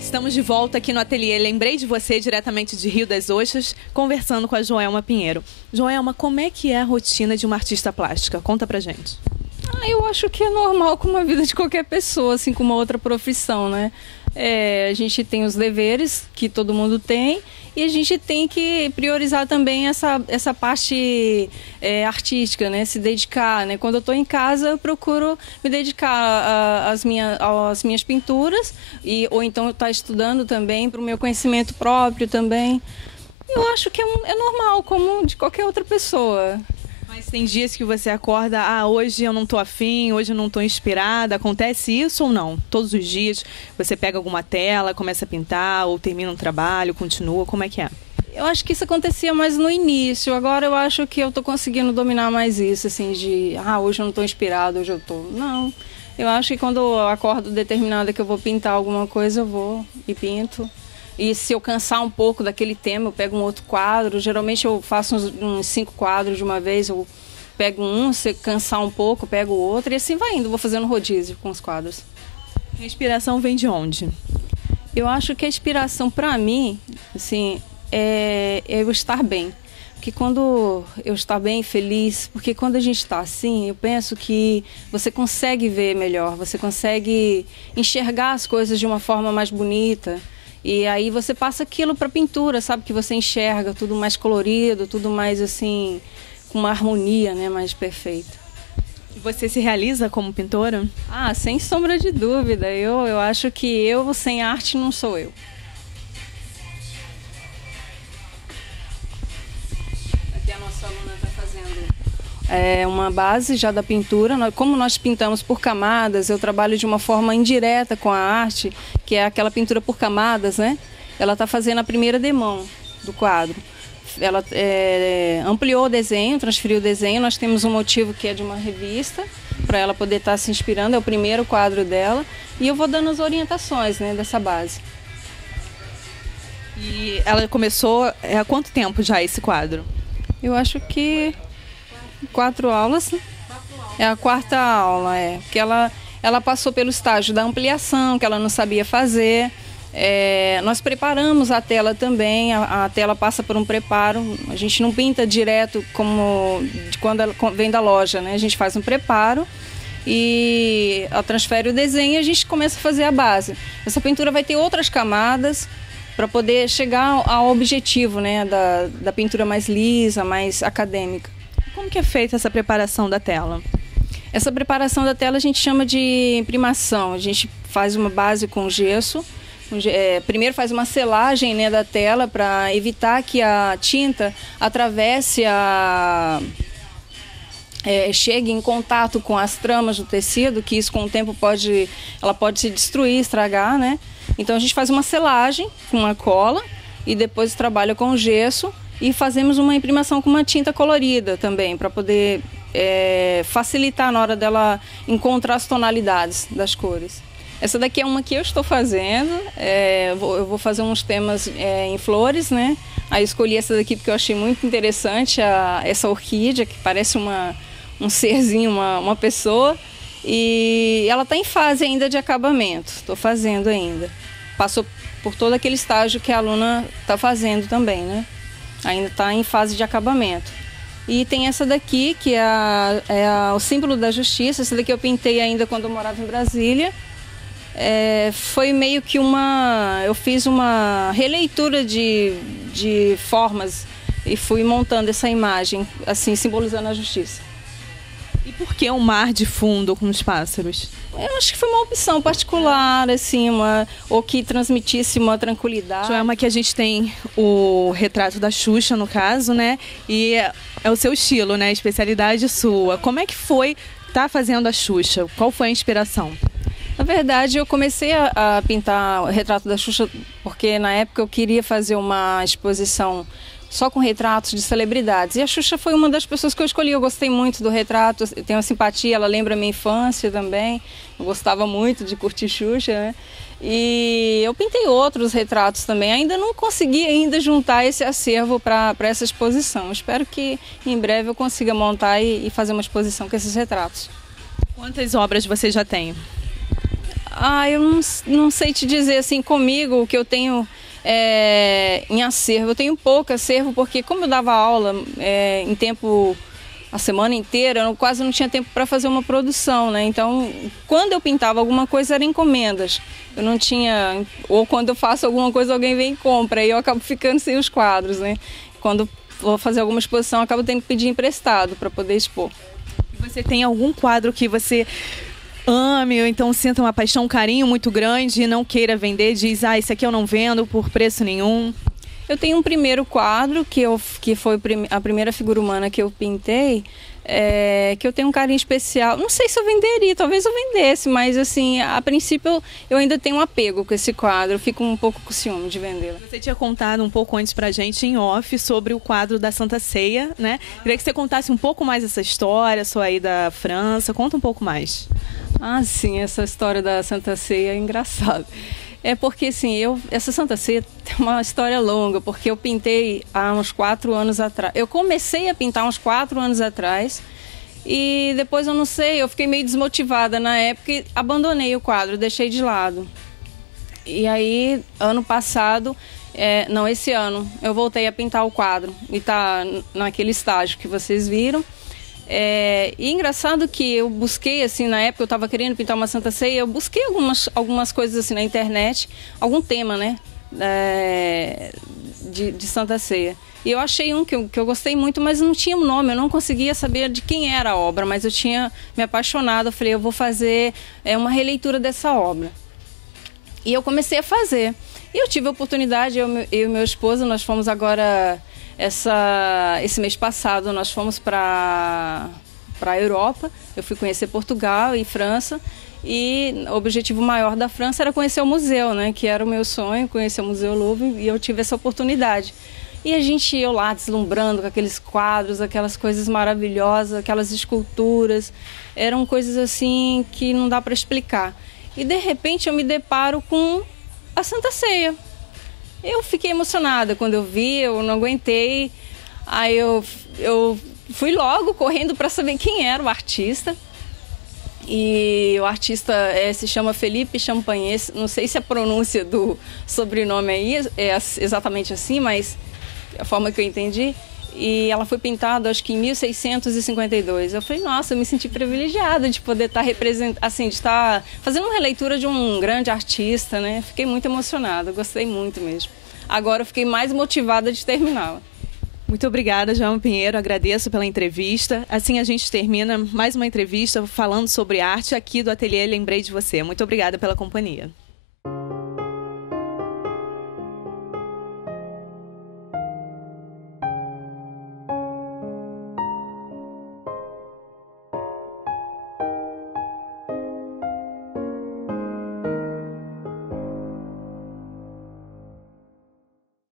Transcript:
Estamos de volta aqui no ateliê. Lembrei de você diretamente de Rio das Ostras, conversando com a Joelma Pinheiro. Joelma, como é que é a rotina de uma artista plástica? Conta pra gente. Eu acho que é normal como a vida de qualquer pessoa, assim como outra profissão, né? A gente tem os deveres que todo mundo tem e a gente tem que priorizar também essa parte artística, né? Se dedicar, né? Quando eu estou em casa, eu procuro me dedicar às minhas pinturas ou então estar estudando também para o meu conhecimento próprio também. Eu acho que é normal, como de qualquer outra pessoa. Mas tem dias que você acorda, hoje eu não tô afim, hoje eu não tô inspirada. Acontece isso ou não? Todos os dias você pega alguma tela, começa a pintar, ou termina um trabalho, continua, como é que é? Eu acho que isso acontecia mais no início, agora eu acho que eu tô conseguindo dominar mais isso, assim, hoje eu não tô inspirada, hoje eu tô... Não, eu acho que quando eu acordo determinada que eu vou pintar alguma coisa, eu vou e pinto. E se eu cansar um pouco daquele tema, eu pego um outro quadro. Geralmente eu faço uns 5 quadros de uma vez. Eu pego um, se cansar um pouco, eu pego outro. E assim vai indo, vou fazendo rodízio com os quadros. A inspiração vem de onde? Eu acho que a inspiração para mim, assim, é eu estar bem. Porque quando eu estou bem, feliz, porque quando a gente está assim, eu penso que você consegue ver melhor, você consegue enxergar as coisas de uma forma mais bonita. E aí você passa aquilo para pintura, sabe? Que você enxerga tudo mais colorido, tudo mais assim, com uma harmonia, né, mais perfeita. E você se realiza como pintora? Sem sombra de dúvida. Eu acho que eu sem arte não sou eu. Aqui a nossa aluna está fazendo uma base já da pintura. Como nós pintamos por camadas, eu trabalho de uma forma indireta com a arte, que é aquela pintura por camadas, né? Ela está fazendo a primeira demão do quadro. Ela ampliou o desenho, transferiu o desenho. Nós temos um motivo que é de uma revista, para ela poder estar se inspirando. É o primeiro quadro dela. E eu vou dando as orientações, né, dessa base. E ela começou há quanto tempo já esse quadro? Eu acho que 4 aulas. É a 4ª aula, porque ela passou pelo estágio da ampliação, que ela não sabia fazer. Nós preparamos a tela também, a tela passa por um preparo. A gente não pinta direto como quando ela vem da loja, né? A gente faz um preparo e ela transfere o desenho e a gente começa a fazer a base. Essa pintura vai ter outras camadas para poder chegar ao objetivo, né? Da pintura mais lisa, mais acadêmica. Como que é feita essa preparação da tela? Essa preparação da tela a gente chama de imprimação. A gente faz uma base com gesso. Primeiro faz uma selagem, né, da tela para evitar que a tinta atravesse chegue em contato com as tramas do tecido, que isso com o tempo ela pode se destruir, estragar, né? Então a gente faz uma selagem com uma cola e depois trabalha com gesso. E fazemos uma imprimação com uma tinta colorida também, para poder facilitar na hora dela encontrar as tonalidades das cores. Essa daqui é uma que eu estou fazendo, eu vou fazer uns temas em flores, né? Aí escolhi essa daqui porque eu achei muito interessante, essa orquídea, que parece um serzinho, uma pessoa. E ela está em fase ainda de acabamento, estou fazendo ainda. Passou por todo aquele estágio que a aluna está fazendo também, né? Ainda está em fase de acabamento. E tem essa daqui, que é o símbolo da justiça. Essa daqui eu pintei ainda quando eu morava em Brasília. Foi meio que eu fiz uma releitura de formas e fui montando essa imagem, assim, simbolizando a justiça. E por que um mar de fundo com os pássaros? Eu acho que foi uma opção particular, assim, ou que transmitisse uma tranquilidade. Joelma, que a gente tem o retrato da Xuxa, no caso, né? E é o seu estilo, né? Especialidade sua. Como é que foi estar fazendo a Xuxa? Qual foi a inspiração? Na verdade, eu comecei a pintar o retrato da Xuxa porque na época eu queria fazer uma exposição só com retratos de celebridades. E a Xuxa foi uma das pessoas que eu escolhi. Eu gostei muito do retrato, eu tenho uma simpatia, ela lembra a minha infância também. Eu gostava muito de curtir Xuxa, né? E eu pintei outros retratos também. Ainda não consegui juntar esse acervo para essa exposição. Espero que em breve eu consiga montar e fazer uma exposição com esses retratos. Quantas obras você já tem? Eu não sei te dizer assim comigo o que eu tenho em acervo. Eu tenho pouco acervo porque como eu dava aula em tempo a semana inteira, eu quase não tinha tempo para fazer uma produção, né? Então, quando eu pintava alguma coisa, eram encomendas. Eu não tinha... Ou quando eu faço alguma coisa, alguém vem e compra, e eu acabo ficando sem os quadros, né? Quando vou fazer alguma exposição, eu acabo tendo que pedir emprestado para poder expor. Você tem algum quadro que você ame, ou então sinta uma paixão, um carinho muito grande e não queira vender, diz, esse aqui eu não vendo por preço nenhum? Eu tenho um primeiro quadro, que foi a primeira figura humana que eu pintei, que eu tenho um carinho especial. Não sei se eu venderia, talvez eu vendesse, mas assim, a princípio eu ainda tenho um apego com esse quadro, eu fico um pouco com ciúme de vendê-lo. Você tinha contado um pouco antes pra gente, em off, sobre o quadro da Santa Ceia, né? Queria que você contasse um pouco mais essa história, sua aí da França, conta um pouco mais. Sim, essa história da Santa Ceia é engraçada. É porque, assim, essa Santa Ceia tem uma história longa, porque eu pintei há uns 4 anos atrás. Eu comecei a pintar uns 4 anos atrás e depois, eu não sei, eu fiquei meio desmotivada na época e abandonei o quadro, deixei de lado. E aí, ano passado, esse ano, eu voltei a pintar o quadro e tá naquele estágio que vocês viram. E engraçado que eu busquei, assim, na época eu estava querendo pintar uma Santa Ceia, eu busquei algumas coisas assim na internet, algum tema, né, de Santa Ceia. E eu achei um que eu gostei muito, mas não tinha um nome, eu não conseguia saber de quem era a obra, mas eu tinha me apaixonado, eu falei, eu vou fazer uma releitura dessa obra. E eu comecei a fazer. E eu tive a oportunidade, eu e meu esposo, nós fomos agora... Esse mês passado nós fomos para a Europa, eu fui conhecer Portugal e França, e o objetivo maior da França era conhecer o museu, né, que era o meu sonho, conhecer o Museu Louvre, e eu tive essa oportunidade. E eu lá deslumbrando com aqueles quadros, aquelas coisas maravilhosas, aquelas esculturas, eram coisas assim que não dá para explicar. E de repente eu me deparo com a Santa Ceia. Eu fiquei emocionada quando eu vi, eu não aguentei. Aí eu fui logo correndo para saber quem era o artista. E o artista se chama Felipe Champagnat. Não sei se a pronúncia do sobrenome aí é exatamente assim, mas a forma que eu entendi. E ela foi pintada, acho que em 1652. Eu falei, nossa, eu me senti privilegiada de poder estar de estar fazendo uma releitura de um grande artista, né? Fiquei muito emocionada, gostei muito mesmo. Agora eu fiquei mais motivada de terminá-la. Muito obrigada, João Pinheiro, agradeço pela entrevista. Assim a gente termina mais uma entrevista falando sobre arte aqui do Ateliê Lembrei de Você. Muito obrigada pela companhia.